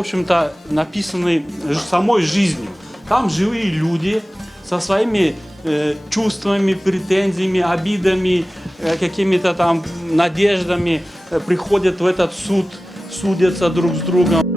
общем-то, написаны самой жизнью. Там живые люди со своими чувствами, претензиями, обидами, какими-то там надеждами приходят в этот суд, судятся друг с другом.